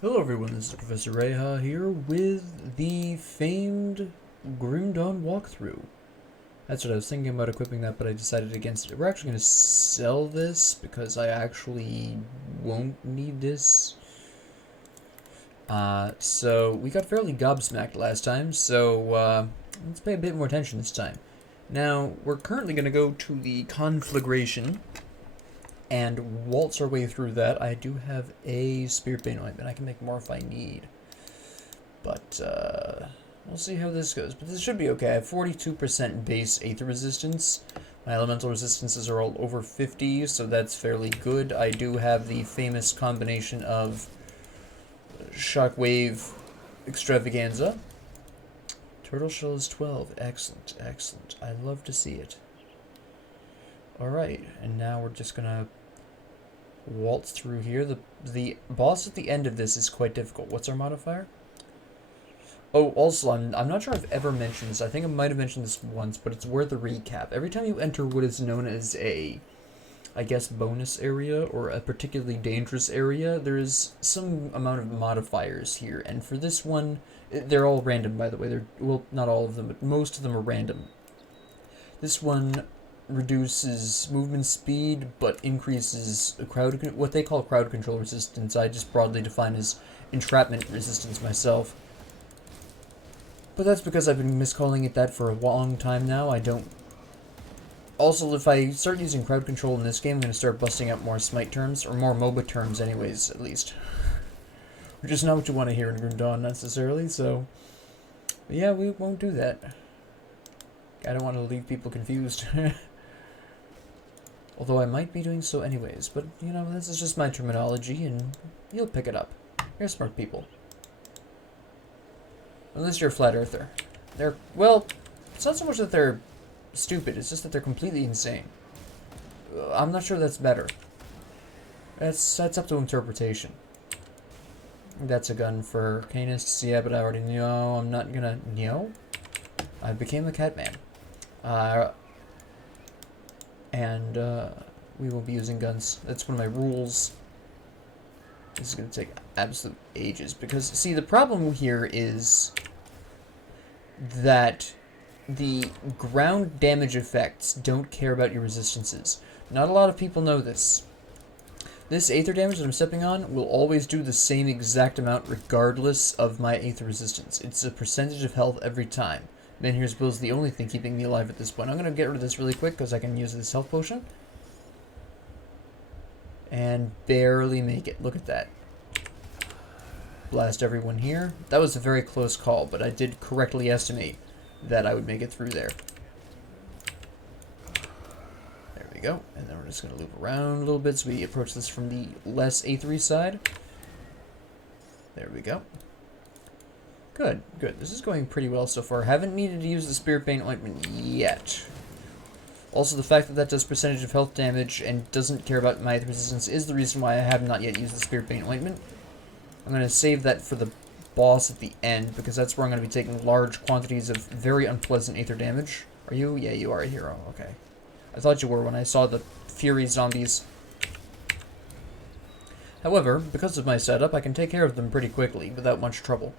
Hello everyone, this is Professor Reha here with the famed Grim Dawn walkthrough. That's what I was thinking about equipping that, but I decided against it. We're actually going to sell this because I actually won't need this. So we got fairly gobsmacked last time, so let's pay a bit more attention this time. Now, we're currently going to go to the Conflagration and waltz our way through that. I do have a Spirit Bane ointment. I can make more if I need. But, we'll see how this goes. But this should be okay. I have 42% base Aether resistance. My elemental resistances are all over 50, so that's fairly good. I do have the famous combination of Shockwave Extravaganza. Turtle Shell is 12. Excellent, excellent. I love to see it. Alright, and now we're just gonna waltz through here. The boss at the end of this is quite difficult. What's our modifier? Oh, also, I'm not sure I've ever mentioned this. I think I might have mentioned this once, but it's worth a recap. Every time you enter what is known as a, I guess, bonus area or a particularly dangerous area, there is some amount of modifiers here. And for this one, they're all random, by the way. Well, not all of them, but most of them are random. This one reduces movement speed, but increases what they call crowd control resistance. I just broadly define as entrapment resistance myself. But that's because I've been miscalling it that for a long time now. I don't... Also, if I start using crowd control in this game, I'm going to start busting out more smite terms, or more MOBA terms anyways, at least. Which is not what you want to hear in Grim Dawn, necessarily, so... But yeah, we won't do that. I don't want to leave people confused. Although I might be doing so anyways, but, you know, this is just my terminology, and you'll pick it up. You're smart people. Unless you're a flat earther. Well, it's not so much that they're stupid, it's just that they're completely insane. I'm not sure that's better. That's up to interpretation. That's a gun for Arcanists, yeah, but I already know I'm not gonna... No? I became a Catman. We will be using guns. That's one of my rules. This is going to take absolute ages, because, see, the problem here is that the ground damage effects don't care about your resistances. Not a lot of people know this. This Aether damage that I'm stepping on will always do the same exact amount regardless of my Aether resistance. It's a percentage of health every time. Man Here's Will is the only thing keeping me alive at this point. I'm going to get rid of this really quick because I can use this health potion. And barely make it. Look at that. Blast everyone here. That was a very close call, but I did correctly estimate that I would make it through there. There we go. And then we're just going to loop around a little bit so we approach this from the less A3 side. There we go. Good, good. This is going pretty well so far. Haven't needed to use the Spirit Bane ointment yet. Also, the fact that that does percentage of health damage and doesn't care about my resistance is the reason why I have not yet used the Spirit Bane ointment. I'm going to save that for the boss at the end, because that's where I'm going to be taking large quantities of very unpleasant Aether damage. Are you? Yeah, you are a hero. Okay. I thought you were when I saw the Fury zombies. However, because of my setup, I can take care of them pretty quickly without much trouble.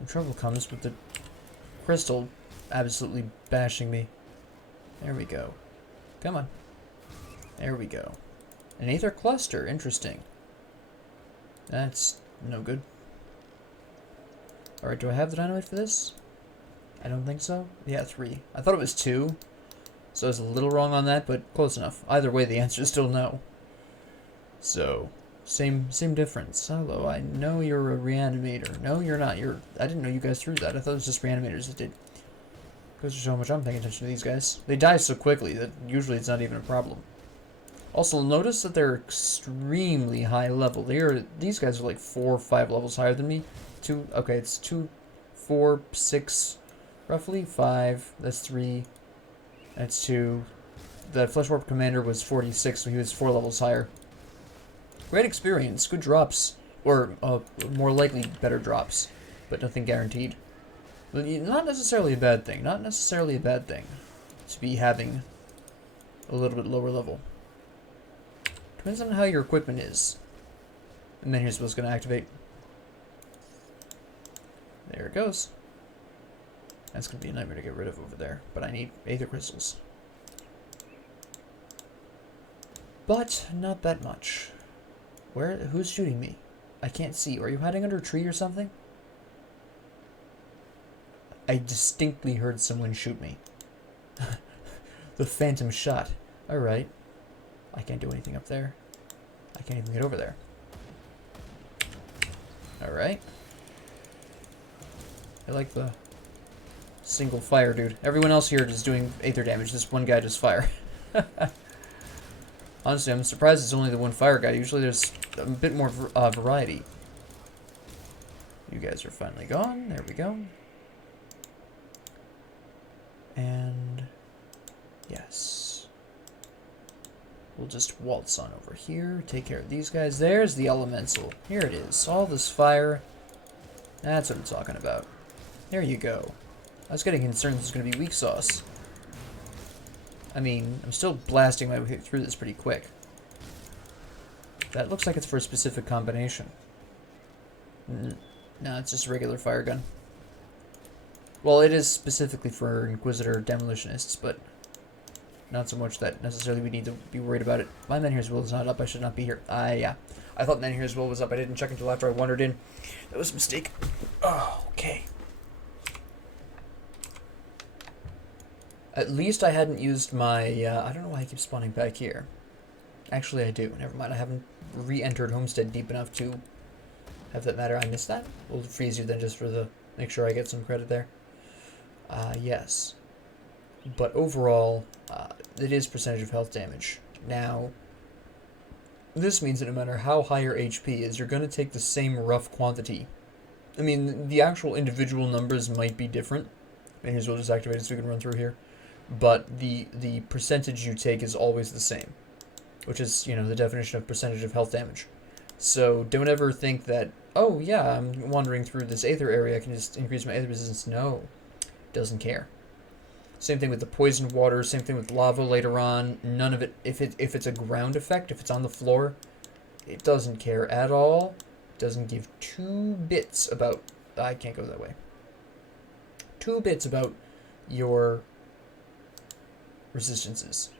The trouble comes with the crystal absolutely bashing me. There we go. Come on. There we go. An Aether cluster. Interesting. That's no good. Alright, do I have the dynamite for this? I don't think so. Yeah, 3. I thought it was 2. So I was a little wrong on that, but close enough. Either way, the answer is still no. So, same difference. Hello, I know you're a reanimator. No, you're not. I didn't know you guys threw that. I thought it was just reanimators that did. Goes to show how much I'm paying attention to these guys. They die so quickly that usually it's not even a problem. Also, notice that they're extremely high level. These guys are like 4 or 5 levels higher than me. Okay, it's 2, 4, 6, roughly 5. That's 3. That's 2. The Flesh Warp Commander was 46, so he was 4 levels higher. Great experience, good drops, or more likely better drops, but nothing guaranteed. But not necessarily a bad thing. Not necessarily a bad thing to be having a little bit lower level. Depends on how your equipment is. And then here's what's going to activate. There it goes. That's going to be a nightmare to get rid of over there. But I need Aether Crystals. But not that much. Who's shooting me? I can't see. Are you hiding under a tree or something? I distinctly heard someone shoot me. The phantom shot. Alright. I can't do anything up there. I can't even get over there. Alright. I like the single fire, dude. Everyone else here is doing Aether damage. This one guy does fire. Honestly, I'm surprised it's only the one fire guy. Usually there's a bit more variety. You guys are finally gone. There we go. And yes. We'll just waltz on over here. Take care of these guys. There's the elemental. Here it is. All this fire. That's what I'm talking about. There you go. I was getting concerned this was going to be weak sauce. I mean, I'm still blasting my way through this pretty quick. That looks like it's for a specific combination. No, it's just a regular fire gun. Well, it is specifically for Inquisitor Demolitionists, but not so much that necessarily we need to be worried about it. My Men Here's Will is not up. I should not be here. Yeah. I thought Men Here's Will was up. I didn't check until after I wandered in. That was a mistake. Oh, okay. At least I hadn't used my, I don't know why I keep spawning back here. Actually, I do. Never mind. I haven't re-entered Homestead deep enough to have that matter. I missed that. We'll freeze you then just for the, make sure I get some credit there. Yes. But overall, it is percentage of health damage. Now, this means that no matter how high your HP is, you're going to take the same rough quantity. I mean, the actual individual numbers might be different. And here's we'll just activate it so we can run through here. But the percentage you take is always the same, which is, you know, the definition of percentage of health damage. So don't ever think that, oh yeah, I'm wandering through this Aether area, I can just increase my Aether resistance. No, doesn't care. Same thing with the poisoned water, same thing with lava later on. None of it, if it's a ground effect, if it's on the floor, it doesn't care at all. It doesn't give two bits about, I can't go that way. 2 bits about your resistances.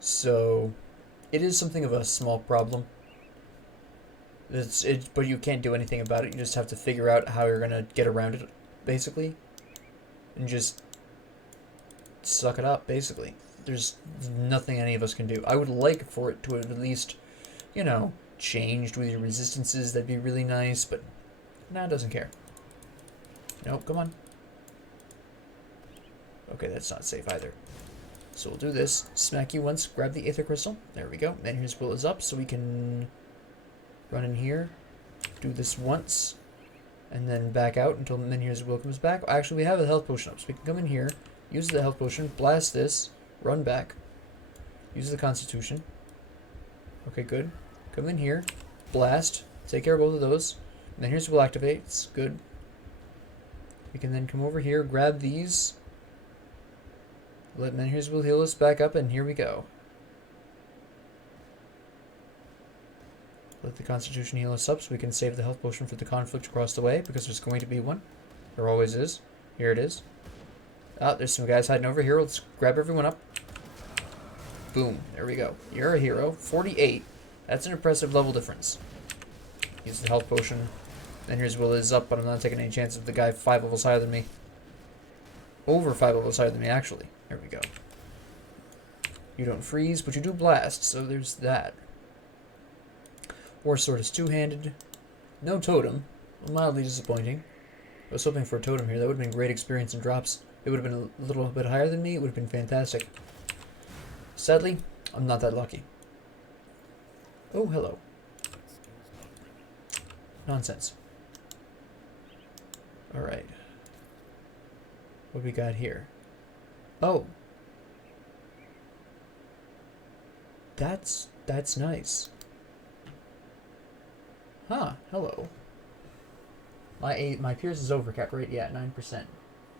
So it is something of a small problem. But you can't do anything about it. You just have to figure out how you're gonna get around it, basically, and just suck it up. Basically, there's nothing any of us can do. I would like for it to at least, you know, changed with your resistances. That'd be really nice, but nah, it doesn't care. Nope, come on. Okay, that's not safe either. So we'll do this. Smack you once, grab the Aether Crystal. There we go. And here's Will is up, so we can run in here. Do this once. And then back out until then here's Will comes back. Actually, we have a health potion up, so we can come in here, use the health potion, blast this, run back. Use the Constitution. Okay, good. Come in here, blast, take care of both of those. And then here's Will activates. Good. We can then come over here, grab these. Let Menhirs will heal us back up, and here we go. Let the Constitution heal us up so we can save the health potion for the conflict across the way, because there's going to be one. There always is. Here it is. Ah, there's some guys hiding over here. Let's grab everyone up. Boom. There we go. You're a hero. 48. That's an impressive level difference. Use the health potion. Menhirs will is up, but I'm not taking any chance of the guy 5 levels higher than me. Over 5 levels higher than me, actually. There we go. You don't freeze, but you do blast, so there's that. War Sword is two-handed. No totem. Mildly disappointing. I was hoping for a totem here. That would have been great experience in drops. It would have been a little bit higher than me. It would have been fantastic. Sadly, I'm not that lucky. Oh, hello. Nonsense. Alright. What we got here? Oh. That's nice. Huh, hello. My Pierce is overcapped, right? Yeah, 9%.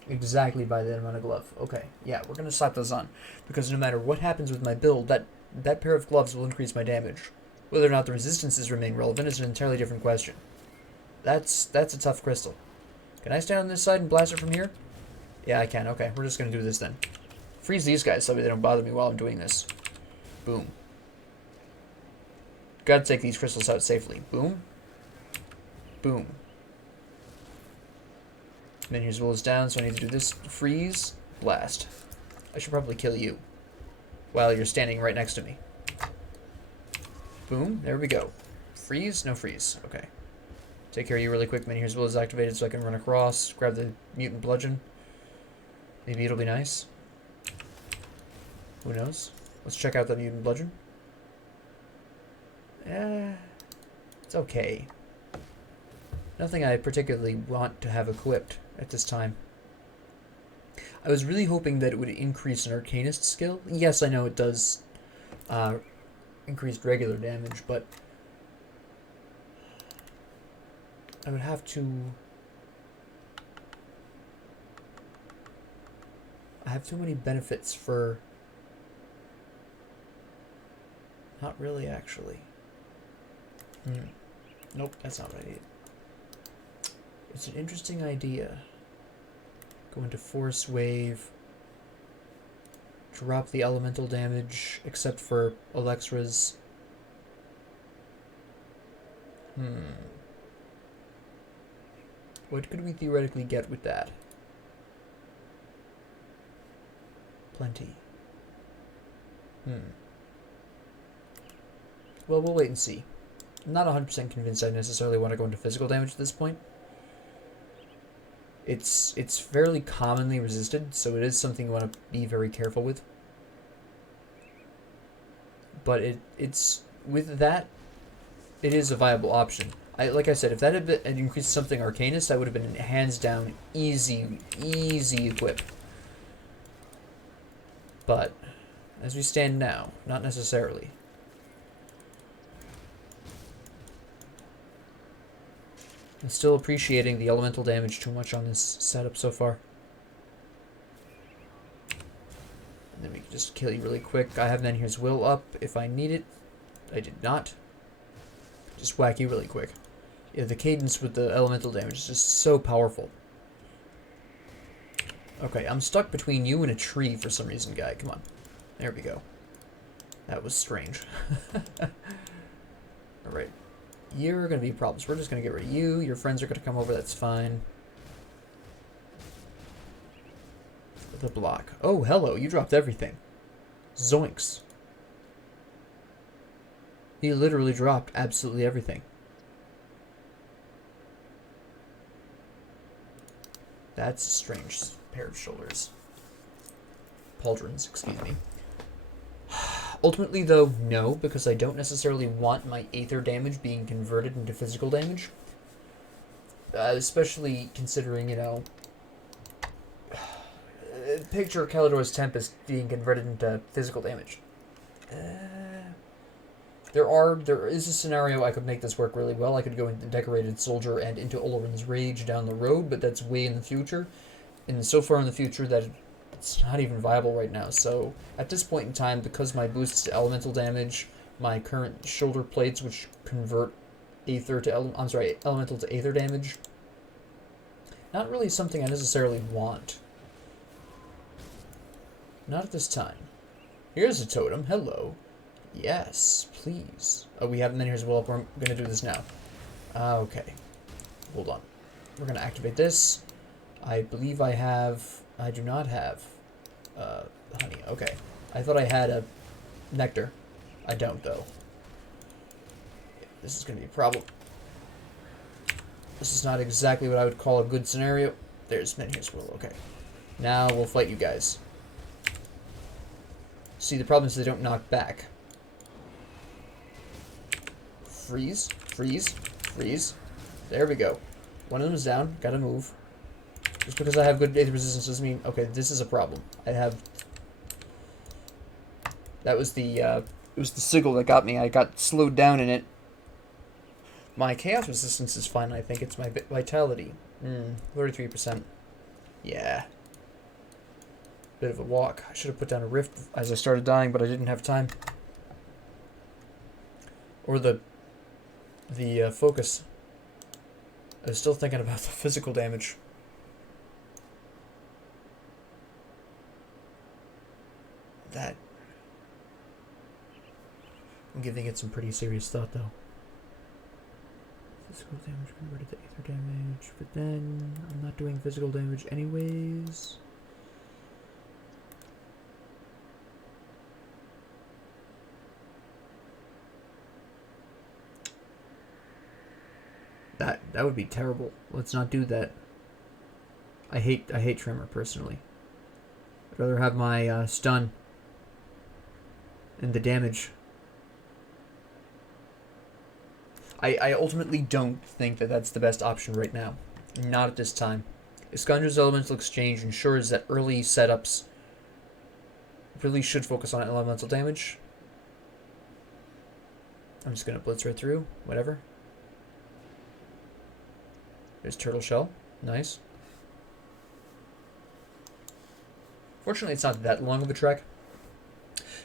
Exactly by that amount of glove. Okay, yeah, we're gonna slap those on. Because no matter what happens with my build, that pair of gloves will increase my damage. Whether or not the resistances remain relevant is an entirely different question. That's a tough crystal. Can I stand on this side and blast it from here? Yeah, I can. Okay, we're just going to do this then. Freeze these guys so they don't bother me while I'm doing this. Boom. Gotta take these crystals out safely. Boom. Boom. Minions will is down, so I need to do this. Freeze. Blast. I should probably kill you while you're standing right next to me. Boom. There we go. Freeze. No freeze. Okay. Take care of you really quick. Minions will is activated so I can run across. Grab the mutant bludgeon. Maybe it'll be nice. Who knows? Let's check out the mutant bludgeon. It's okay. Nothing I particularly want to have equipped at this time. I was really hoping that it would increase an Arcanist skill. Yes, I know it does increased regular damage, but I would have to... I have too many benefits for... Not really, actually. Nope, that's not what I need. It's an interesting idea. Go into Force Wave. Drop the elemental damage, except for Alexra's. What could we theoretically get with that? Plenty. Well, we'll wait and see. I'm not 100% convinced I necessarily want to go into physical damage at this point. It's fairly commonly resisted, so it is something you want to be very careful with. But it's with that, it is a viable option. Like I said, if that had increased something Arcanist, that would have been hands down easy equip. But as we stand now, not necessarily. I'm still appreciating the elemental damage too much on this setup so far. And then we can just kill you really quick. I have Menhir's Will up if I need it. I did not. Just whack you really quick. Yeah, the cadence with the elemental damage is just so powerful. Okay, I'm stuck between you and a tree for some reason, guy. Come on. There we go. That was strange. Alright. You're going to be problems. We're just going to get rid of you. Your friends are going to come over. That's fine. The block. Oh, hello. You dropped everything. Zoinks. He literally dropped absolutely everything. That's a strange pair of shoulders. Pauldrons, excuse me. Ultimately, though, no, because I don't necessarily want my Aether damage being converted into physical damage. Especially considering, you know... Picture Kalidor's Tempest being converted into physical damage. There is a scenario I could make this work really well. I could go into Decorated Soldier and into Olorin's Rage down the road, but that's way in the future. And so far in the future that it's not even viable right now. So at this point in time, because my boosts to elemental damage, my current shoulder plates, which convert Aether to elemental to Aether damage, not really something I necessarily want. Not at this time. Here's a totem. Hello. Yes, please. Oh, we have them in here as well. We're going to do this now. Okay. Hold on. We're going to activate this. I believe I have... I do not have honey. Okay. I thought I had a nectar. I don't, though. This is going to be a problem. This is not exactly what I would call a good scenario. There's Menhir's Will. Okay. Now we'll fight you guys. See, the problem is they don't knock back. Freeze. Freeze. Freeze. There we go. One of them is down. Gotta move. Just because I have good Aether resistance doesn't mean... Okay, this is a problem. I have... That was the, it was the sigil that got me. I got slowed down in it. My chaos resistance is fine, I think. It's my vitality. 33%. Yeah. Bit of a walk. I should have put down a rift as I started dying, but I didn't have time. Or the focus. I was still thinking about the physical damage. That... I'm giving it some pretty serious thought, though. Physical damage converted to ether damage, but then I'm not doing physical damage anyways. That would be terrible. Let's not do that. I hate Tremor personally. I'd rather have my stun and the damage. I ultimately don't think that that's the best option right now. Not at this time. Iskandra's Elemental Exchange ensures that early setups really should focus on elemental damage. I'm just going to blitz right through. Whatever. There's Turtle Shell. Nice. Fortunately, it's not that long of a trek.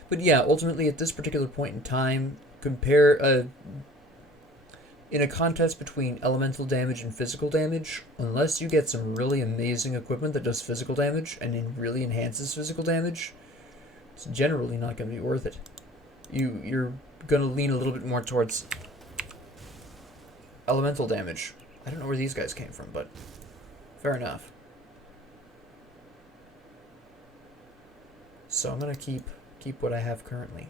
But yeah, ultimately, at this particular point in time, compare... in a contest between elemental damage and physical damage, unless you get some really amazing equipment that does physical damage and it really enhances physical damage, it's generally not going to be worth it. You're going to lean a little bit more towards elemental damage. I don't know where these guys came from, but fair enough. So I'm going to keep what I have currently.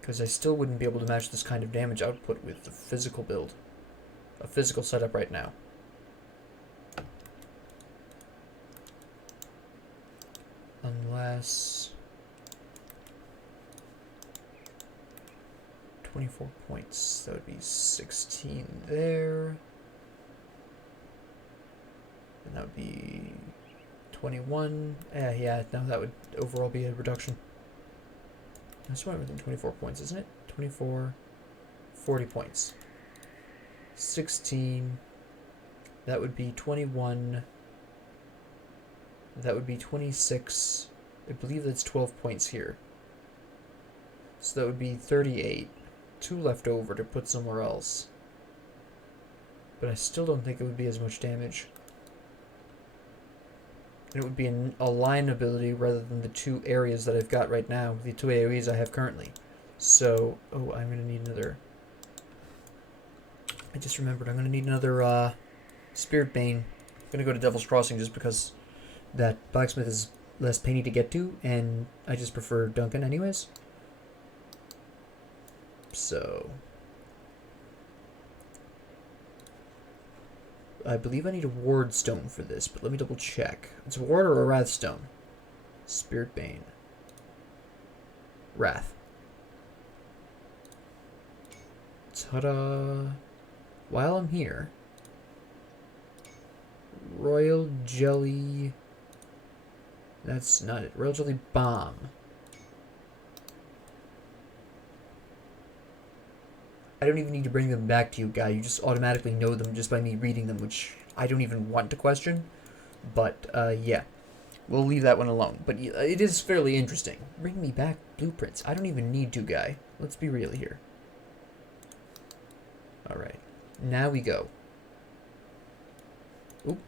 Because I still wouldn't be able to match this kind of damage output with the physical build. A physical setup right now. Unless... 24 points. That would be 16 there. And that would be 21. Yeah, no, that would overall be a reduction. That's why within 24 points, isn't it? 24, 40 points. 16. That would be 21. That would be 26. I believe that's 12 points here. So that would be 38. 2 left over to put somewhere else. But I still don't think it would be as much damage. And it would be a line ability rather than the 2 areas that I've got right now, the 2 AoEs I have currently. So, oh, I'm going to need another... I just remembered, I'm going to need another Spirit Bane. I'm going to go to Devil's Crossing just because that blacksmith is less painy to get to, and I just prefer Duncan anyways. So... I believe I need a Ward Stone for this, but let me double check. It's a Ward or a Wrath Stone? Spirit Bane. Wrath. Ta-da! While I'm here... Royal Jelly... That's not it. Royal Jelly Bomb. I don't even need to bring them back to you, guy. You just automatically know them just by me reading them, which I don't even want to question. But, yeah. We'll leave that one alone. But it is fairly interesting. Bring me back blueprints. I don't even need to, guy. Let's be real here. Alright. Now we go. Oop.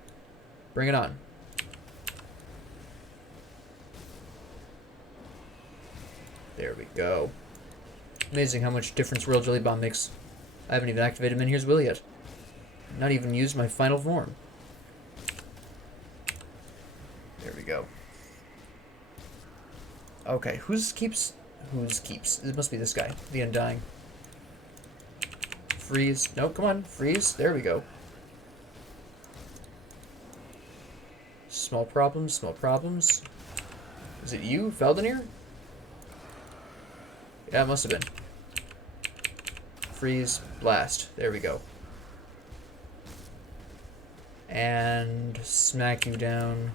Bring it on. There we go. Amazing how much difference Royal Jelly Bomb makes. I haven't even activated Minhir's Will yet. Not even used my final form. There we go. Okay, whose keeps? It must be this guy, the Undying. Freeze. No, come on, freeze. There we go. Small problems, small problems. Is it you, Feldenir? Yeah, it must have been. Freeze, blast. There we go. And smack you down.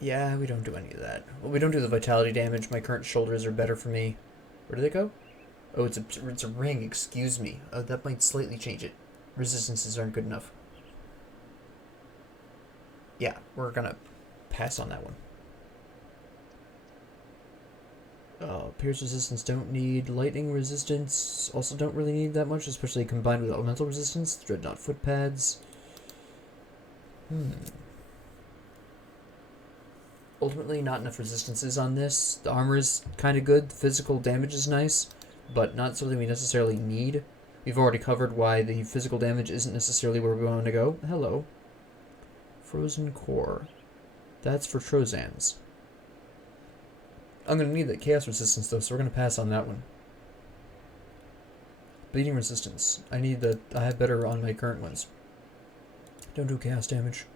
Yeah, we don't do any of that. Well, we don't do the vitality damage. My current shoulders are better for me. Where do they go? Oh, it's a ring. Excuse me. That might slightly change it. Resistances aren't good enough. Yeah, we're gonna pass on that one. Pierce resistance don't need. Lightning resistance also don't really need that much, especially combined with elemental resistance. Dreadnought footpads. Ultimately, not enough resistances on this. The armor is kind of good. The physical damage is nice, but not something we necessarily need. We've already covered why the physical damage isn't necessarily where we want to go. Hello. Frozen Core. That's for Trozans. I'm going to need that chaos resistance, though, so we're going to pass on that one. Bleeding resistance. I have better on my current ones. Don't do chaos damage.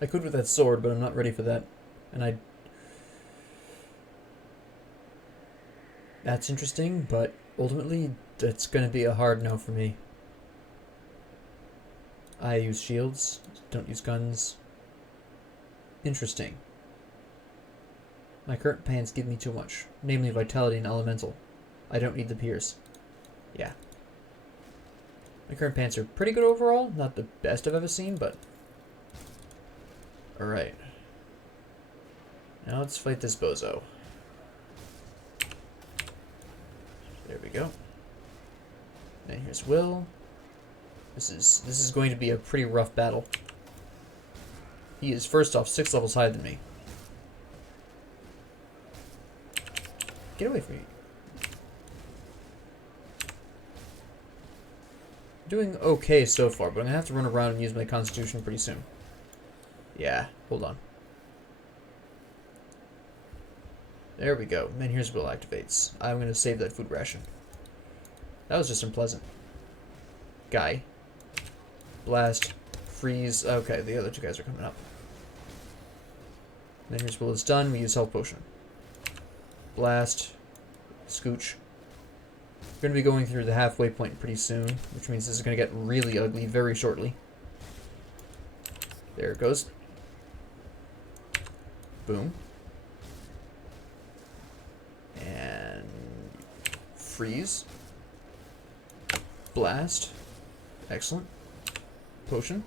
I could with that sword, but I'm not ready for that. And that's interesting, but ultimately, that's going to be a hard no for me. I use shields, don't use guns. Interesting. My current pants give me too much, namely vitality and elemental. I don't need the pierce. Yeah. My current pants are pretty good overall, not the best I've ever seen, but... Alright. Now let's fight this bozo. There we go. And here's Will. This is going to be a pretty rough battle. He is first off 6 levels higher than me. Get away from me. Doing okay so far, but I'm gonna have to run around and use my constitution pretty soon. Yeah, hold on. There we go. And here's Will activates. I'm gonna save that food ration. That was just unpleasant. Guy. Blast. Freeze. Okay, the other 2 guys are coming up. And then here's Will is done. We use health potion. Blast. Scooch. We're going to be going through the halfway point pretty soon, which means this is going to get really ugly very shortly. There it goes. Boom. And freeze. Blast. Excellent. Potion.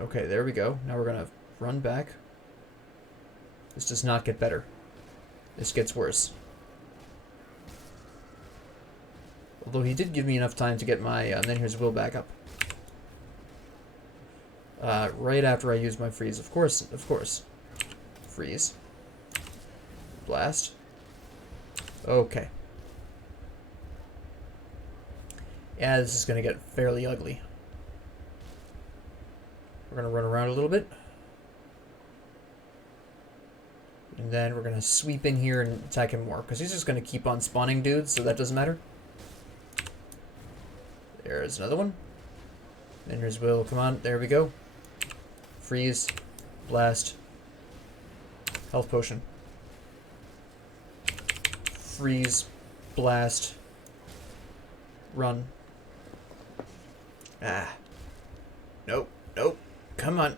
Okay, there we go. Now we're going to run back. This does not get better. This gets worse. Although he did give me enough time to get my... and then here's Will back up. Right after I use my freeze. Of course. Freeze. Blast. Okay. Yeah, this is going to get fairly ugly. We're going to run around a little bit. And then we're going to sweep in here and attack him more. Because he's just going to keep on spawning dudes, so that doesn't matter. There's another one. And here's Will. Come on. There we go. Freeze. Blast. Health potion. Freeze. Blast. Run. Ah. Nope. Nope. Come on.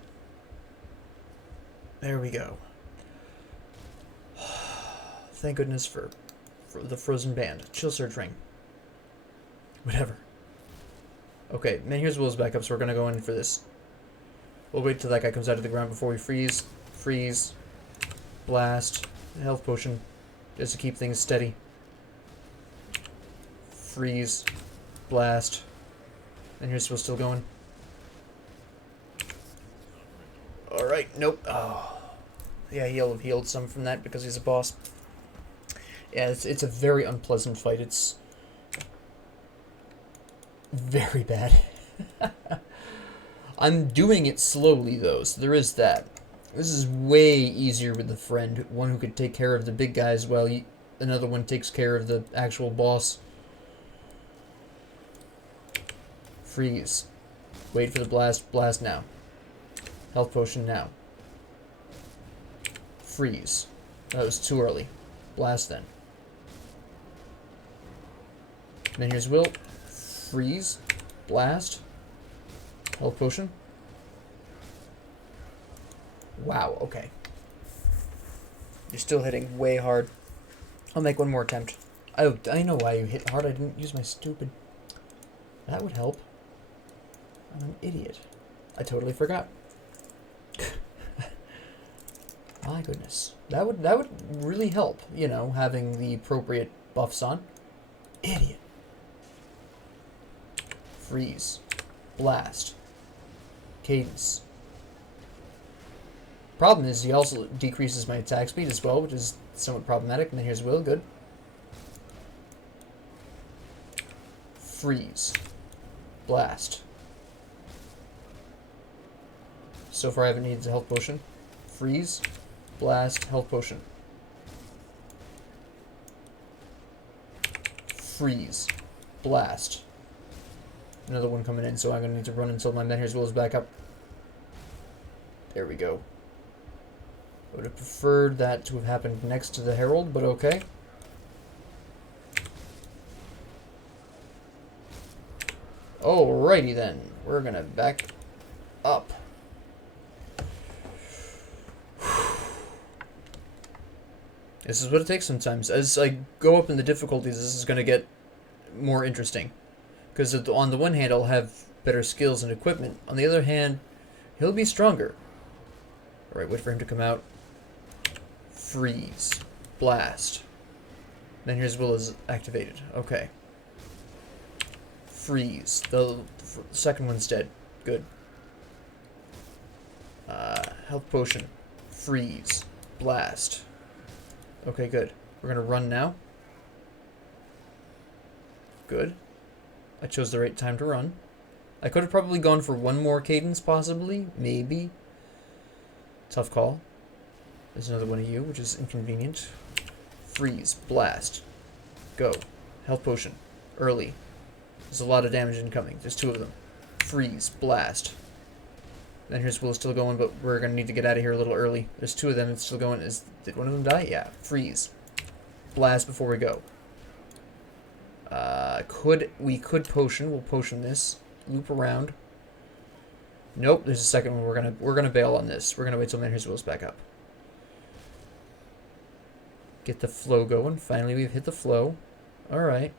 There we go. Thank goodness for the frozen band. Chill surge ring. Whatever. Okay, man, here's Will's back up, so we're gonna go in for this. We'll wait till that guy comes out of the ground before we freeze. Freeze. Blast. Health potion. Just to keep things steady. Freeze. Blast. And here's Will still going. Alright, nope. Oh. Yeah, he'll have healed some from that because he's a boss. Yeah, it's a very unpleasant fight. It's very bad. I'm doing it slowly, though, so there is that. This is way easier with a friend. One who could take care of the big guys while another one takes care of the actual boss. Freeze. Wait for the blast. Blast now. Health potion now. Freeze. That was too early. Blast then. And then here's Will. Freeze. Blast. Health potion. Wow, okay. You're still hitting way hard. I'll make one more attempt. Oh, I know why you hit hard. I didn't use my stupid... That would help. I'm an idiot. I totally forgot. My goodness. That would really help, you know, having the appropriate buffs on. Idiot. Freeze. Blast. Cadence. Problem is, he also decreases my attack speed as well, which is somewhat problematic. And then here's Will. Good. Freeze. Blast. So far I haven't needed a health potion. Freeze. Blast. Health potion. Freeze. Blast. Another one coming in, so I'm going to need to run until my Menhir's Will is back up. There we go. I would have preferred that to have happened next to the Herald, but okay. Alrighty then. We're going to back up. This is what it takes sometimes. As I go up in the difficulties, this is going to get more interesting. Because on the one hand, I'll have better skills and equipment. On the other hand, he'll be stronger. Alright, wait for him to come out. Freeze. Blast. Then here's Will is activated. Okay. Freeze. The second one's dead. Good. Health potion. Freeze. Blast. Okay, good. We're gonna run now. Good. I chose the right time to run. I could have probably gone for one more cadence, possibly. Maybe. Tough call. There's another one of you, which is inconvenient. Freeze. Blast. Go. Health potion. Early. There's a lot of damage incoming. There's two of them. Freeze. Blast. Then here's Will still going, but we're going to need to get out of here a little early. There's two of them. It's still going. Did one of them die? Yeah. Freeze. Blast before we go. We could potion. We'll potion this. Loop around. Nope. There's a second one. We're gonna bail on this. We're gonna wait till Menhir's Will's back up. Get the flow going. Finally, we've hit the flow. All right.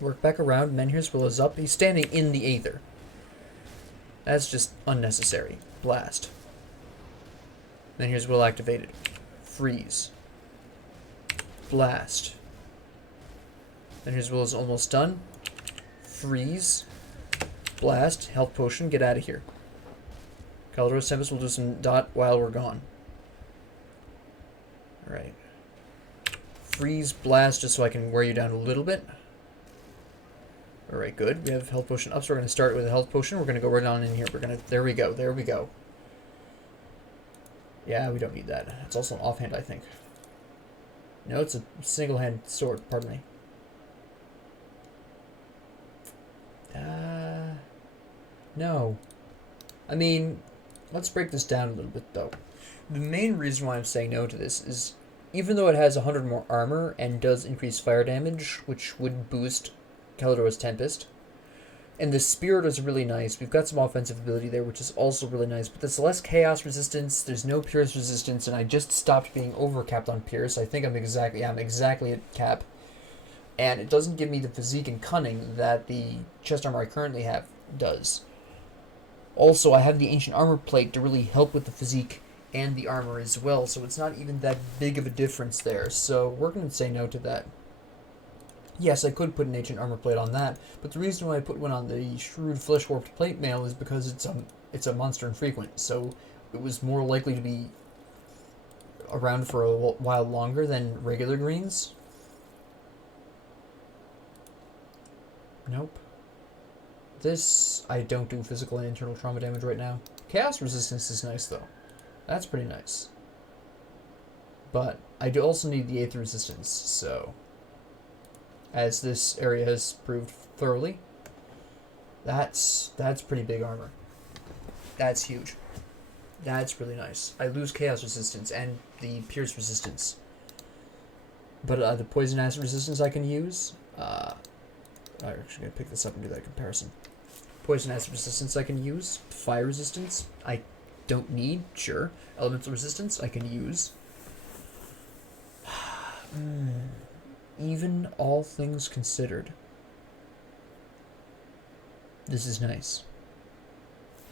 Work back around. Menhir's Will is up. He's standing in the Aether. That's just unnecessary. Blast. Menhir's Will activated. Freeze. Blast. Menhir's Will is almost done. Freeze. Blast. Health potion. Get out of here. Calderos Tempest will do some dot while we're gone. Alright. Freeze. Blast just so I can wear you down a little bit. Alright, good. We have health potion up, so we're going to start with a health potion. We're going to go right on in here. There we go. There we go. Yeah, we don't need that. It's also an offhand, I think. No, it's a single-hand sword. Pardon me. No. I mean, let's break this down a little bit, though. The main reason why I'm saying no to this is, even though it has 100 more armor and does increase fire damage, which would boost Calderos Tempest, and the Spirit is really nice. We've got some offensive ability there, which is also really nice, but there's less Chaos resistance, there's no Pierce resistance, and I just stopped being overcapped on Pierce. I think I'm exactly at cap. And it doesn't give me the physique and cunning that the chest armor I currently have does. Also, I have the Ancient Armor Plate to really help with the physique and the armor as well, so it's not even that big of a difference there. So we're going to say no to that. Yes, I could put an Ancient Armor Plate on that, but the reason why I put one on the Shrewd Flesh Warped Plate Mail is because it's a monster infrequent, so it was more likely to be around for a while longer than regular greens. Nope. This, I don't do physical and internal trauma damage right now. Chaos resistance is nice, though. That's pretty nice. But I do also need the Aether resistance, so... as this area has proved thoroughly, that's pretty big armor. That's huge. That's really nice. I lose Chaos resistance and the Pierce resistance. But the Poison Acid resistance I can use... I'm actually going to pick this up and do that comparison. Poison Acid resistance I can use. Fire resistance I don't need. Sure. Elemental resistance I can use. Even all things considered, this is nice.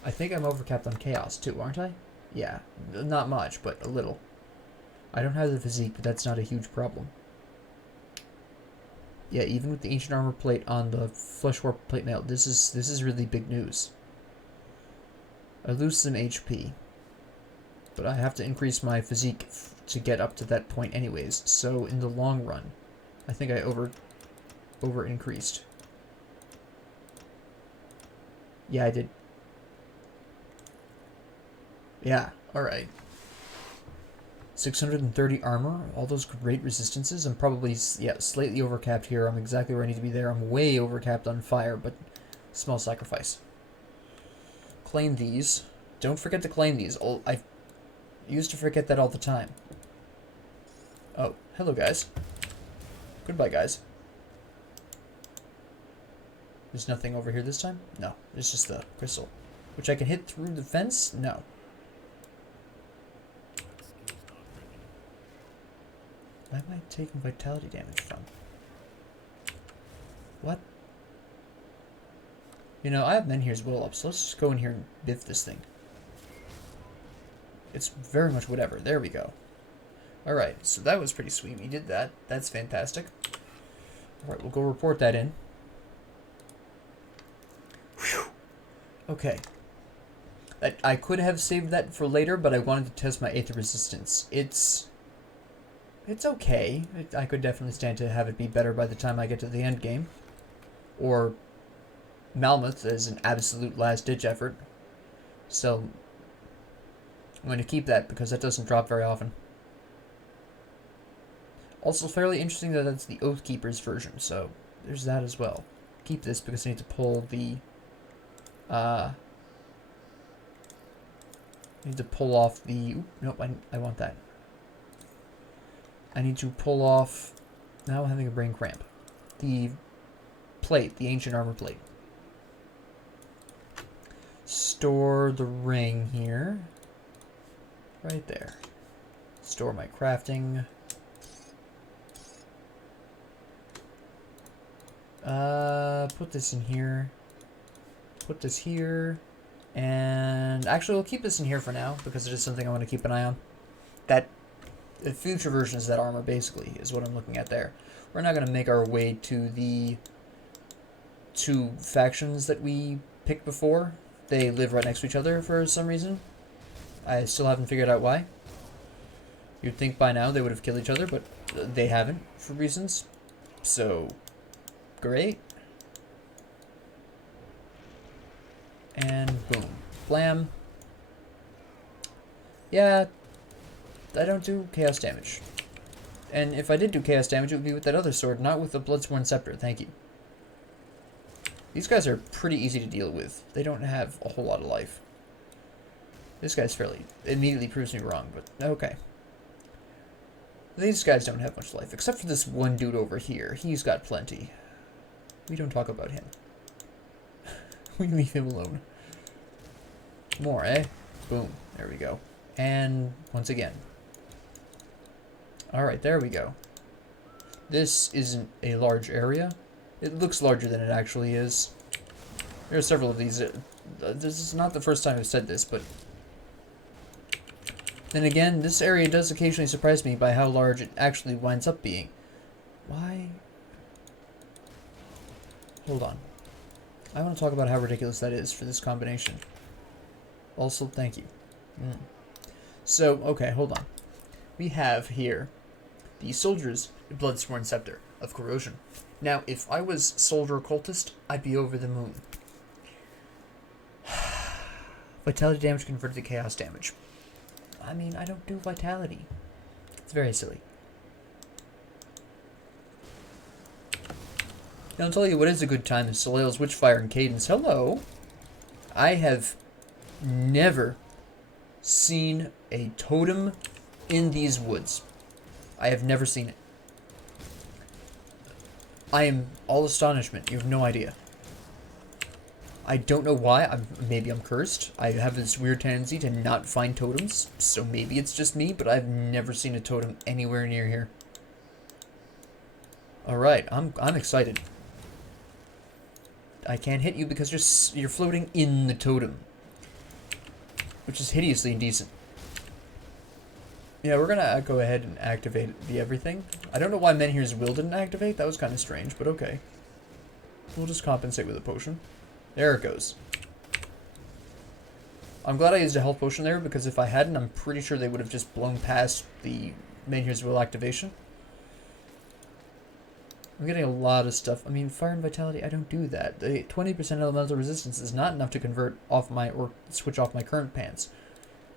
I think I'm overcapped on Chaos too, aren't I? Yeah, not much, but a little. I don't have the physique, but that's not a huge problem. Yeah, even with the ancient armor plate on the flesh warp plate mail, this is really big news. I lose some HP, but I have to increase my physique to get up to that point anyways. So in the long run, I think I over increased. Yeah, I did. Yeah, alright. 630 armor, all those great resistances. I'm probably, yeah, slightly overcapped here. I'm exactly where I need to be there. I'm way overcapped on fire, but small sacrifice. Claim these. Don't forget to claim these. I used to forget that all the time. Oh, hello, guys. Goodbye, guys. There's nothing over here this time? No, it's just the crystal. Which I can hit through the fence? No. Why am I taking vitality damage from? What? You know, I have Menhir's Will up, so let's just go in here and biff this thing. It's very much whatever. There we go. Alright, so that was pretty sweet. We did that. That's fantastic. Alright, we'll go report that in. Whew. Okay. I could have saved that for later, but I wanted to test my Aether Resistance. It's okay. I could definitely stand to have it be better by the time I get to the end game. Or Malmoth as an absolute last-ditch effort. So I'm going to keep that because that doesn't drop very often. Also fairly interesting that that's the Oathkeeper's version, so there's that as well. Keep this because I need to pull the I need to pull off the... Nope, I want that. I need to pull off... Now I'm having a brain cramp. The plate, the ancient armor plate. Store the ring here. Right there. Store my crafting. Put this in here. Put this here. And actually, we'll keep this in here for now because it is something I want to keep an eye on. That the future versions of that armor, basically, is what I'm looking at there. We're not going to make our way to the two factions that we picked before. They live right next to each other for some reason. I still haven't figured out why. You'd think by now they would have killed each other, but they haven't for reasons. So, great. And boom. Blam. Yeah, I don't do chaos damage. And if I did do chaos damage, it would be with that other sword, not with the Bloodsworn Scepter. Thank you. These guys are pretty easy to deal with. They don't have a whole lot of life. This guy's fairly... immediately proves me wrong, but okay. These guys don't have much life, except for this one dude over here. He's got plenty. We don't talk about him. We leave him alone. More, eh? Boom. There we go. And once again. Alright, there we go. This isn't a large area. It looks larger than it actually is. There are several of these. This is not the first time I've said this, but... Then again, this area does occasionally surprise me by how large it actually winds up being. Why? Hold on. I want to talk about how ridiculous that is for this combination. Also, thank you. So, okay, hold on. We have here the Soldier's Bloodsworn Scepter of Corrosion. Now, if I was Soldier Occultist, I'd be over the moon. Vitality damage converted to chaos damage. I mean, I don't do vitality. It's very silly. Now, I'll tell you what is a good time is Soleil's Witchfire and Cadence. Hello! I have never seen a totem in these woods. I have never seen it. I am all astonishment. You have no idea. I don't know why. Maybe I'm cursed. I have this weird tendency to not find totems, so maybe it's just me, but I've never seen a totem anywhere near here. Alright, I'm excited. I can't hit you because you're floating in the totem. Which is hideously indecent. Yeah, we're gonna go ahead and activate the everything. I don't know why Menhir's Will didn't activate. That was kind of strange, but okay. We'll just compensate with a potion. There it goes. I'm glad I used a health potion there, because if I hadn't, I'm pretty sure they would have just blown past the Menhir's Will activation. I'm getting a lot of stuff. I mean, Fire and Vitality, I don't do that. The 20% elemental resistance is not enough to convert off my, or switch off my current pants.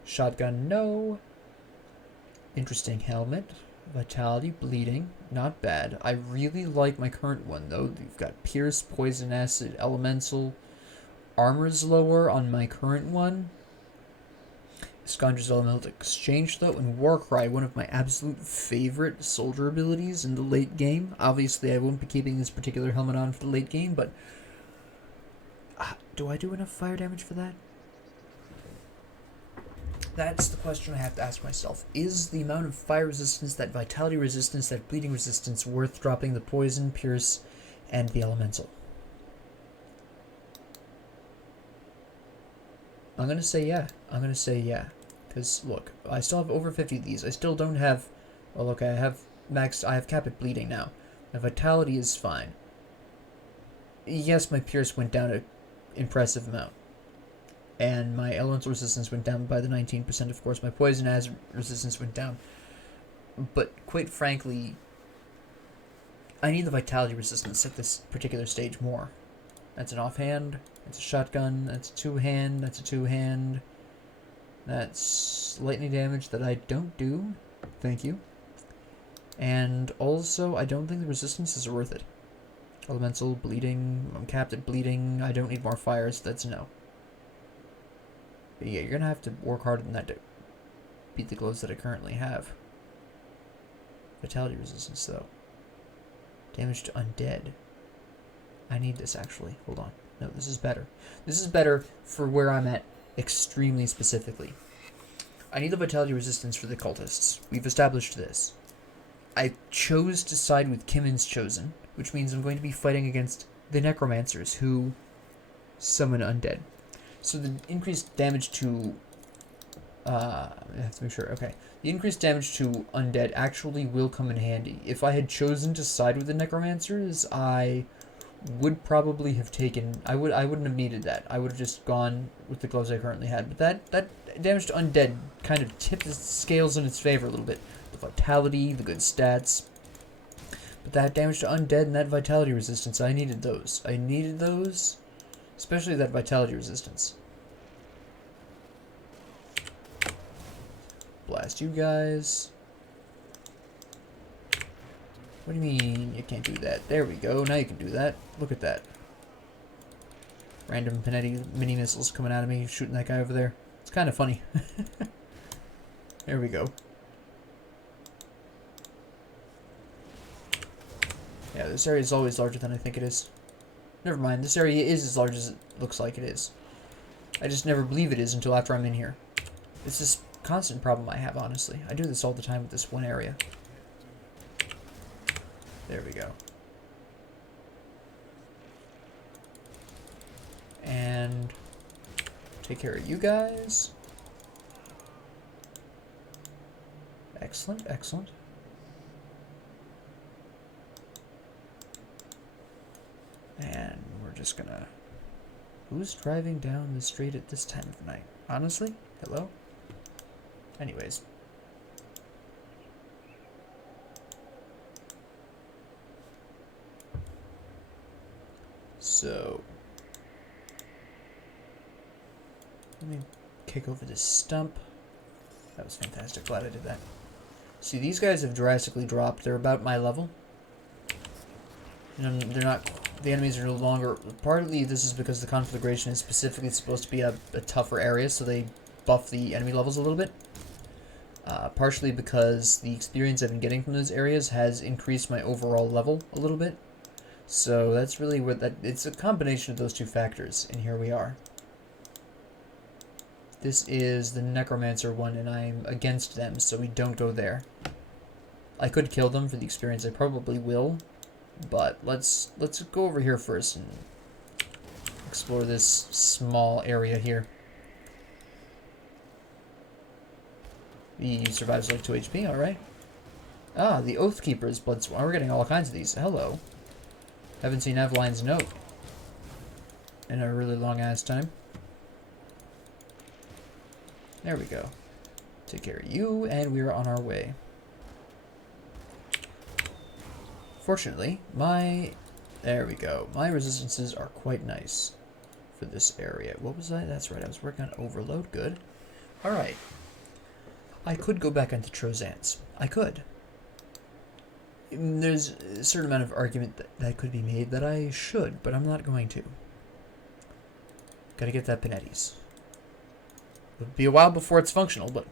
Shotgun, no. Interesting helmet. Vitality, bleeding, not bad. I really like my current one, though. You've got Pierce, Poison Acid, Elemental. Armor's lower on my current one. Scoundrel's Elemental Exchange, though, and Warcry, one of my absolute favorite soldier abilities in the late game. Obviously, I won't be keeping this particular helmet on for the late game, but... do I do enough fire damage for that? That's the question I have to ask myself. Is the amount of fire resistance, that vitality resistance, that bleeding resistance worth dropping the poison, pierce, and the elemental? I'm going to say yeah. I'm going to say yeah. Because, look, I still have over 50 of these. I still don't have... Well, okay, I have cap at bleeding now. My vitality is fine. Yes, my pierce went down an impressive amount. And my elemental resistance went down by the 19%, of course. My poison acid resistance went down. But, quite frankly, I need the vitality resistance at this particular stage more. That's an offhand. That's a shotgun. That's a two-hand. That's a two-hand. That's lightning damage that I don't do. Thank you. And also, I don't think the resistance is worth it. Elemental, bleeding. I'm capped at bleeding. I don't need more fires. That's a no. But yeah, you're going to have to work harder than that to beat the glows that I currently have. Vitality resistance, though. Damage to undead. I need this, actually. Hold on. No, this is better. This is better for where I'm at extremely specifically. I need the vitality resistance for the cultists. We've established this. I chose to side with Kimmon's Chosen, which means I'm going to be fighting against the necromancers who summon undead. So the increased damage to... I have to make sure. Okay. The increased damage to undead actually will come in handy. If I had chosen to side with the necromancers, I would probably have taken... I wouldn't have needed that. I would have just gone with the gloves I currently had. But that damage to undead kind of tips the scales in its favor a little bit. The vitality, the good stats. But that damage to undead and that vitality resistance, I needed those. I needed those, especially that vitality resistance. Blast you guys. What do you mean you can't do that? There we go. Now you can do that. Look at that. Random Panetti mini missiles coming out of me, shooting that guy over there. It's kind of funny. There we go. Yeah, this area is always larger than I think it is. Never mind, this area is as large as it looks like it is. I just never believe it is until after I'm in here. It's this constant problem I have, honestly. I do this all the time with this one area. There we go. And take care of you guys. Excellent, excellent. And we're just gonna... Who's driving down the street at this time of night? Honestly? Hello? Anyways. So... let me kick over this stump. That was fantastic. Glad I did that. See, these guys have drastically dropped. They're about my level. And they're not... The enemies are no longer... Partly this is because the Conflagration is specifically supposed to be a tougher area, so they buff the enemy levels a little bit. Partially because the experience I've been getting from those areas has increased my overall level a little bit. So that's really what that... It's a combination of those two factors, and here we are. This is the Necromancer one, and I'm against them, so we don't go there. I could kill them for the experience, I probably will. But let's go over here first and explore this small area here. He survives like 2 HP, alright. Ah, the Oathkeeper's Bloodsworn. We're getting all kinds of these. Hello. Haven't seen Eveline's note in a really long ass time. There we go. Take care of you, and we're on our way. Fortunately, there we go. My resistances are quite nice for this area. What was I? That's right, I was working on Overload. Good. Alright. I could go back into Trozance. I could. There's a certain amount of argument that could be made that I should, but I'm not going to. Gotta get that Panetti's. It'll be a while before it's functional, but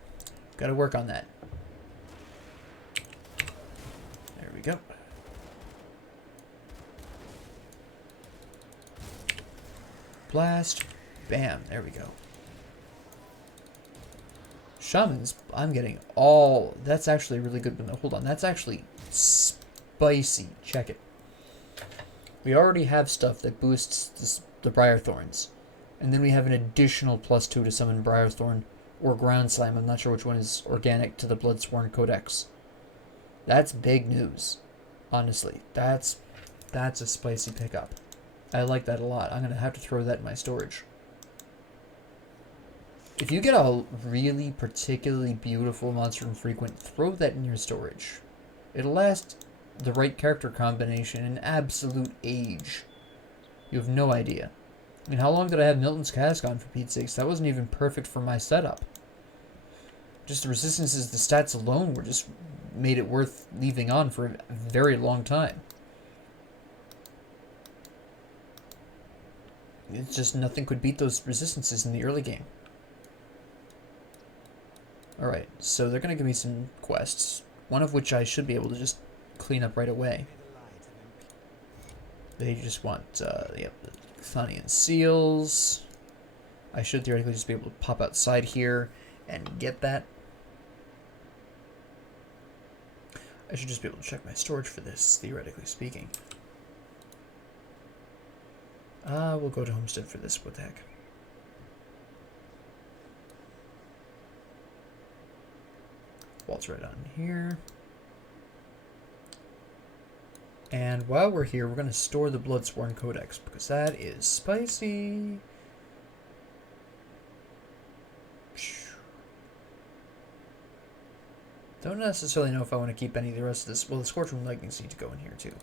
gotta work on that. There we go. Blast. Bam. There we go. Shamans, I'm getting all... That's actually really good. But no, hold on. That's actually spicy. Check it. We already have stuff that boosts the Briar Thorns. And then we have an additional +2 to summon Briar Thorn or Ground Slime. I'm not sure which one is organic to the Bloodsworn Codex. That's big news. Honestly. That's a spicy pickup. I like that a lot. I'm going to have to throw that in my storage. If you get a really particularly beautiful monster infrequent, throw that in your storage. It'll last the right character combination an absolute age. You have no idea. I mean, how long did I have Milton's Cask on, for Pete's sakes? That wasn't even perfect for my setup. Just the resistances, the stats alone were just made it worth leaving on for a very long time. It's just nothing could beat those resistances in the early game. Alright, so they're going to give me some quests, one of which I should be able to just clean up right away. They just want, yep, Thonian Seals. I should theoretically just be able to pop outside here and get that. I should just be able to check my storage for this, theoretically speaking. We'll go to Homestead for this, what the heck. Walt's right on here. And while we're here, we're going to store the Bloodsworn Codex, because that is spicy. Don't necessarily know if I want to keep any of the rest of this. Well, the Scorching Lightnings need to go in here, too.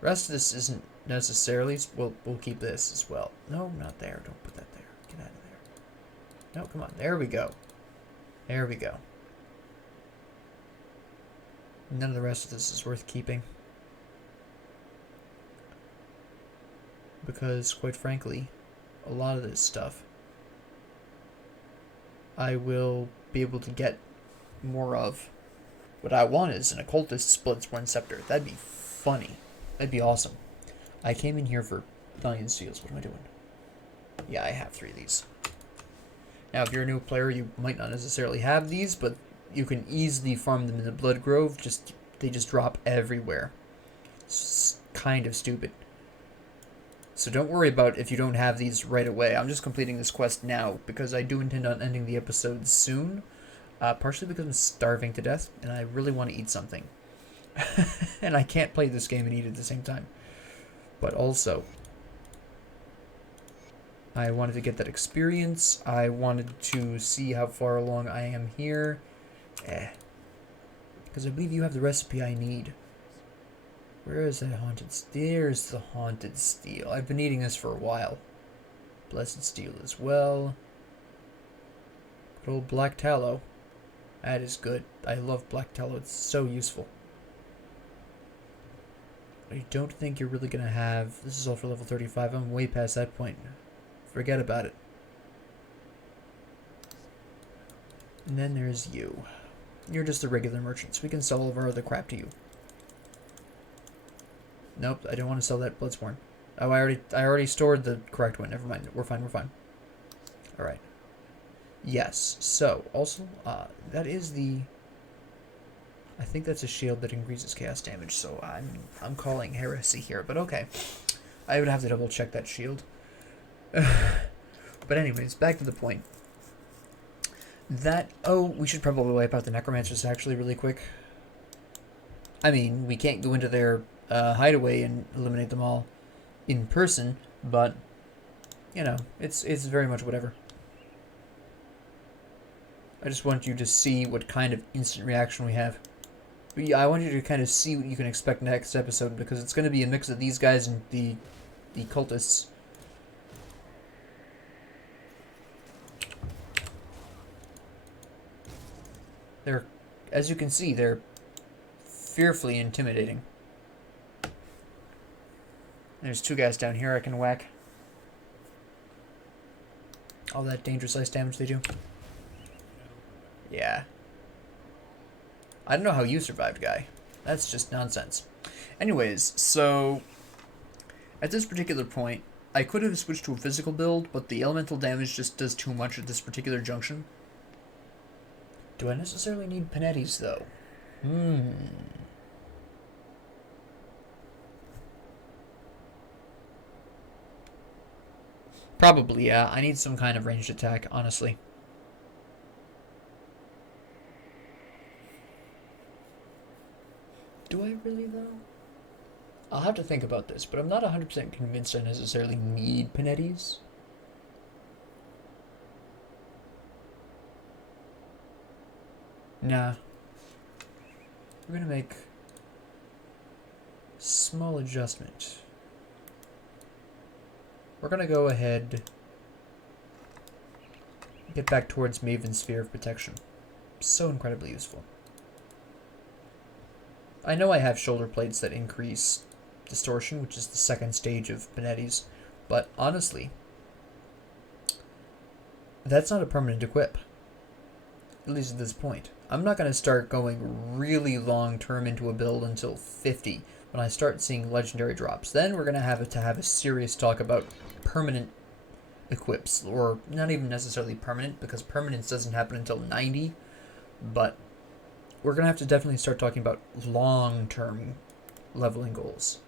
The rest of this isn't necessarily... We'll keep this as well. No, not there. Don't put that there. Get out of there. No, come on. There we go. There we go. None of the rest of this is worth keeping. Because, quite frankly, a lot of this stuff I will be able to get more of. What I want is an Occultist's Bloodsworn Scepter. That'd be funny. That'd be awesome. I came in here for Thonian Seals. What am I doing? Yeah, I have 3 of these. Now, if you're a new player, you might not necessarily have these, but you can easily farm them in the Blood Grove. They just drop everywhere. It's kind of stupid. So don't worry about if you don't have these right away. I'm just completing this quest now because I do intend on ending the episode soon. Partially because I'm starving to death and I really want to eat something. And I can't play this game and eat at the same time. But also, I wanted to get that experience. I wanted to see how far along I am here. Because I believe you have the recipe I need. Where is that haunted? There's the haunted steel. I've been eating this for a while. Blessed steel as well. Good old black tallow. That is good. I love black tallow. It's so useful. I don't think you're really going to have... This is all for level 35. I'm way past that point. Forget about it. And then there's you. You're just a regular merchant, so we can sell all of our other crap to you. Nope, I don't want to sell that Bloodsworn. Oh, I already stored the correct one. Never mind. We're fine, we're fine. Alright. Yes, so, also, that is the... I think that's a shield that increases chaos damage, so I'm calling heresy here, but okay. I would have to double check that shield. But anyways, back to the point. we should probably wipe out the necromancers actually really quick. I mean, we can't go into their hideaway and eliminate them all in person, but you know, it's very much whatever. I just want you to see what kind of instant reaction we have. But yeah, I want you to kind of see what you can expect next episode, because it's going to be a mix of these guys and the cultists. They're, as you can see, they're fearfully intimidating. There's 2 guys down here I can whack. All that dangerous ice damage they do. Yeah. I don't know how you survived, guy. That's just nonsense. Anyways, so at this particular point, I could have switched to a physical build, but the elemental damage just does too much at this particular junction. Do I necessarily need Panetti's, though? Probably, yeah. I need some kind of ranged attack, honestly. Do I really, though? I'll have to think about this, but I'm not 100% convinced I necessarily need Panetti's. Nah. We're gonna make small adjustment. We're gonna go ahead, get back towards Maven's Sphere of Protection. So incredibly useful. I know I have shoulder plates that increase distortion, which is the second stage of Panetti's, but honestly, that's not a permanent equip. At least at this point. I'm not going to start going really long term into a build until 50 when I start seeing legendary drops. Then we're going to have a serious talk about permanent equips, or not even necessarily permanent, because permanence doesn't happen until 90, but we're going to have to definitely start talking about long-term leveling goals.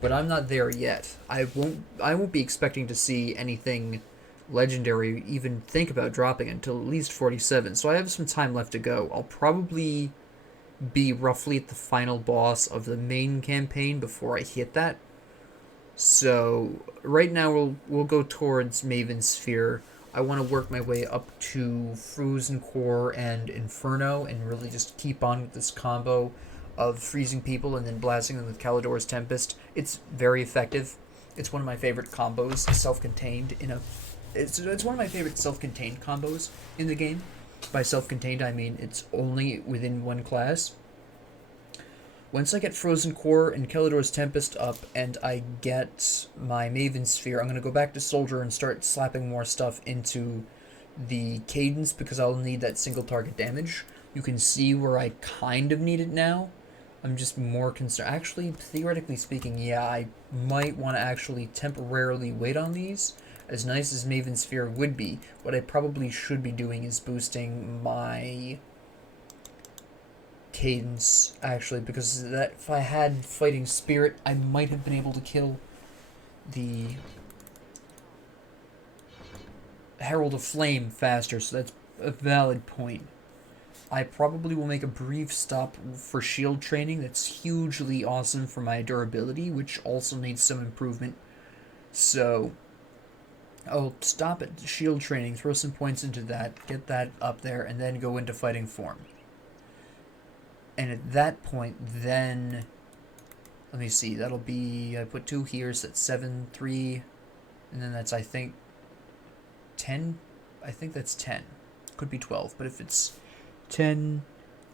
But I'm not there yet. I won't be expecting to see anything legendary even think about dropping until at least 47, so I have some time left to go. I'll probably be roughly at the final boss of the main campaign before I hit that. So right now we'll go towards Maven's Sphere. I want to work my way up to Frozen Core and Inferno and really just keep on with this combo of freezing people and then blasting them with Kalidor's Tempest. It's very effective. It's one of my favorite combos, self-contained in a... It's one of my favorite self-contained combos in the game. By self-contained, I mean it's only within one class. Once I get Frozen Core and Kalidor's Tempest up and I get my Maven's Sphere, I'm going to go back to Soldier and start slapping more stuff into the Cadence because I'll need that single target damage. You can see where I kind of need it now. I'm just more concerned. Actually, theoretically speaking, yeah, I might want to actually temporarily wait on these. As nice as Maven's Sphere would be, what I probably should be doing is boosting my Cadence, actually, because that if I had Fighting Spirit, I might have been able to kill the Herald of Flame faster, so that's a valid point. I probably will make a brief stop for shield training. That's hugely awesome for my durability, which also needs some improvement. So I'll stop at shield training, throw some points into that, get that up there, and then go into fighting form. And at that point, then, let me see, that'll be, I put 2 here, so that's 7, 3, and then that's, I think, 10? I think that's 10. Could be 12, but if it's 10,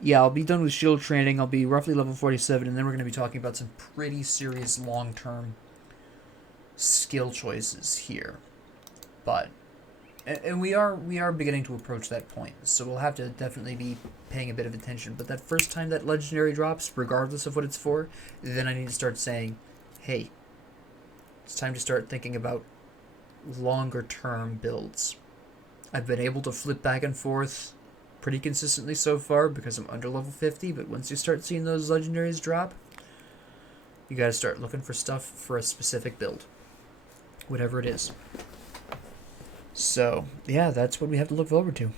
yeah, I'll be done with shield training, I'll be roughly level 47, and then we're going to be talking about some pretty serious long-term skill choices here. But, and we are beginning to approach that point, so we'll have to definitely be paying a bit of attention. But that first time that legendary drops, regardless of what it's for, then I need to start saying, hey, it's time to start thinking about longer term builds. I've been able to flip back and forth pretty consistently so far because I'm under level 50, but once you start seeing those legendaries drop, you gotta start looking for stuff for a specific build, whatever it is. So, yeah, that's what we have to look forward to.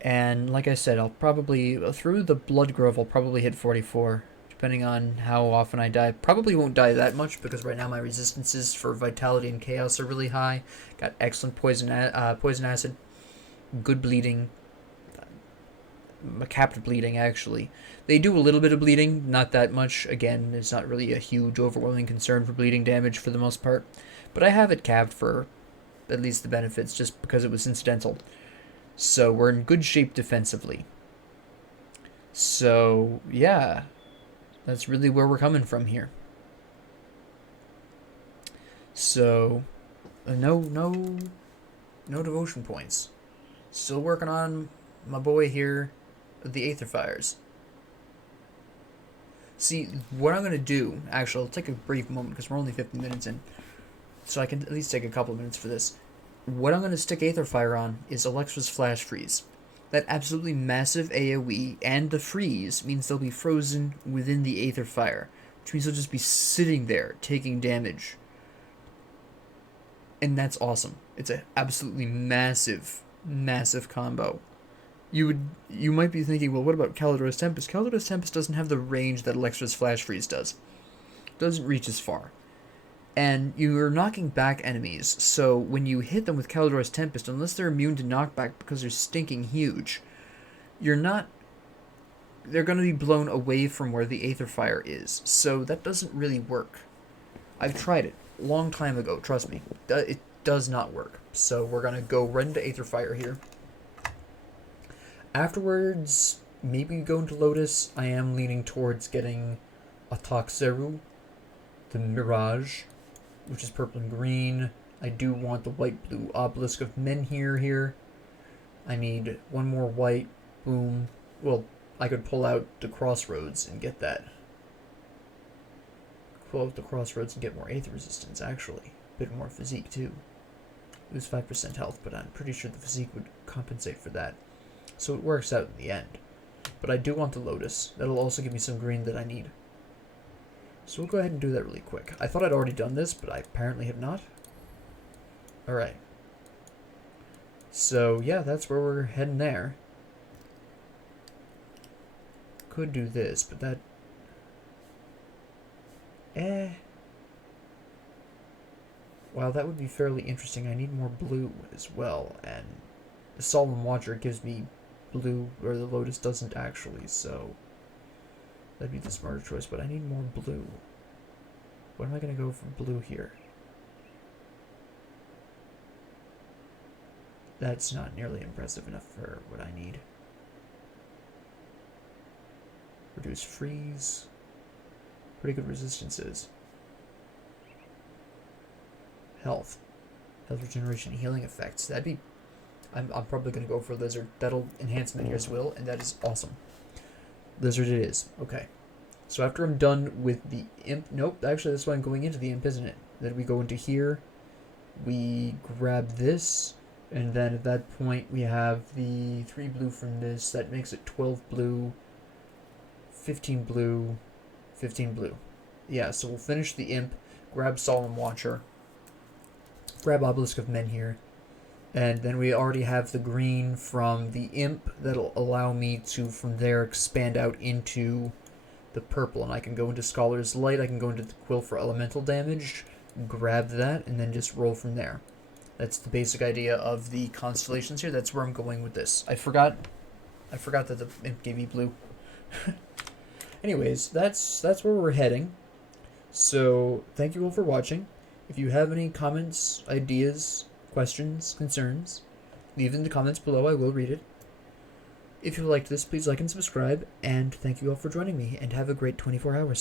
And like I said, I'll probably, through the Blood Grove, I'll probably hit 44, depending on how often I die. Probably won't die that much, because right now my resistances for Vitality and Chaos are really high. Got excellent poison acid, good bleeding, capped bleeding, actually. They do a little bit of bleeding, not that much. Again, it's not really a huge, overwhelming concern for bleeding damage for the most part. But I have it capped for at least the benefits, just because it was incidental. So we're in good shape defensively. So, yeah, that's really where we're coming from here. So, no devotion points. Still working on my boy here, the Aether Fires. See, what I'm going to do, actually, I'll take a brief moment because we're only 50 minutes in, so I can at least take a couple of minutes for this. What I'm going to stick Aether Fire on is Alexa's Flash Freeze. That absolutely massive AoE and the freeze means they'll be frozen within the Aether Fire, which means they'll just be sitting there taking damage. And that's awesome. It's an absolutely massive, massive combo. You might be thinking, well, what about Calidor's Tempest? Calidor's Tempest doesn't have the range that Alexa's Flash Freeze does. It doesn't reach as far. And you're knocking back enemies, so when you hit them with Calidor's Tempest, unless they're immune to knockback because they're stinking huge, they're going to be blown away from where the Aether Fire is. So that doesn't really work. I've tried it a long time ago, trust me. It does not work. So we're going to go right into Aether Fire here. Afterwards, maybe go into Lotus. I am leaning towards getting a Toxeru, the Mirage, which is purple and green. I do want the white-blue Obelisk of Menhir here. I need one more white. Boom. Well, I could pull out the Crossroads and get that. Pull out the Crossroads and get more Aether resistance, actually. A bit more physique, too. Lose 5% health, but I'm pretty sure the physique would compensate for that. So it works out in the end. But I do want the Lotus. That'll also give me some green that I need. So we'll go ahead and do that really quick. I thought I'd already done this, but I apparently have not. Alright. So, yeah, that's where we're heading there. Could do this, but that... While that would be fairly interesting, I need more blue as well. And the Solemn Watcher gives me blue, or the Lotus doesn't actually, so... That'd be the smarter choice, but I need more blue. What am I going to go for blue here? That's not nearly impressive enough for what I need. Reduce freeze. Pretty good resistances. Health. Health regeneration, healing effects. That'd be... I'm probably going to go for Lizard. That'll enhance Menhir's will, and that is awesome. Lizard it is. Okay. So after I'm done with the Imp... Nope, actually that's why I'm going into the Imp, isn't it? Then we go into here. We grab this. And then at that point we have the 3 blue from this. That makes it 12 blue. 15 blue. 15 blue. Yeah, so we'll finish the Imp. Grab Solemn Watcher. Grab Obelisk of Menhir. And then we already have the green from the Imp that'll allow me to, from there, expand out into the purple. And I can go into Scholar's Light, I can go into the Quill for elemental damage, grab that, and then just roll from there. That's the basic idea of the constellations here. That's where I'm going with this. I forgot that the Imp gave me blue. Anyways, that's where we're heading. So, thank you all for watching. If you have any comments, ideas, questions, concerns, leave them in the comments below. I will read it. If you liked this, please like and subscribe, and thank you all for joining me, and have a great 24 hours.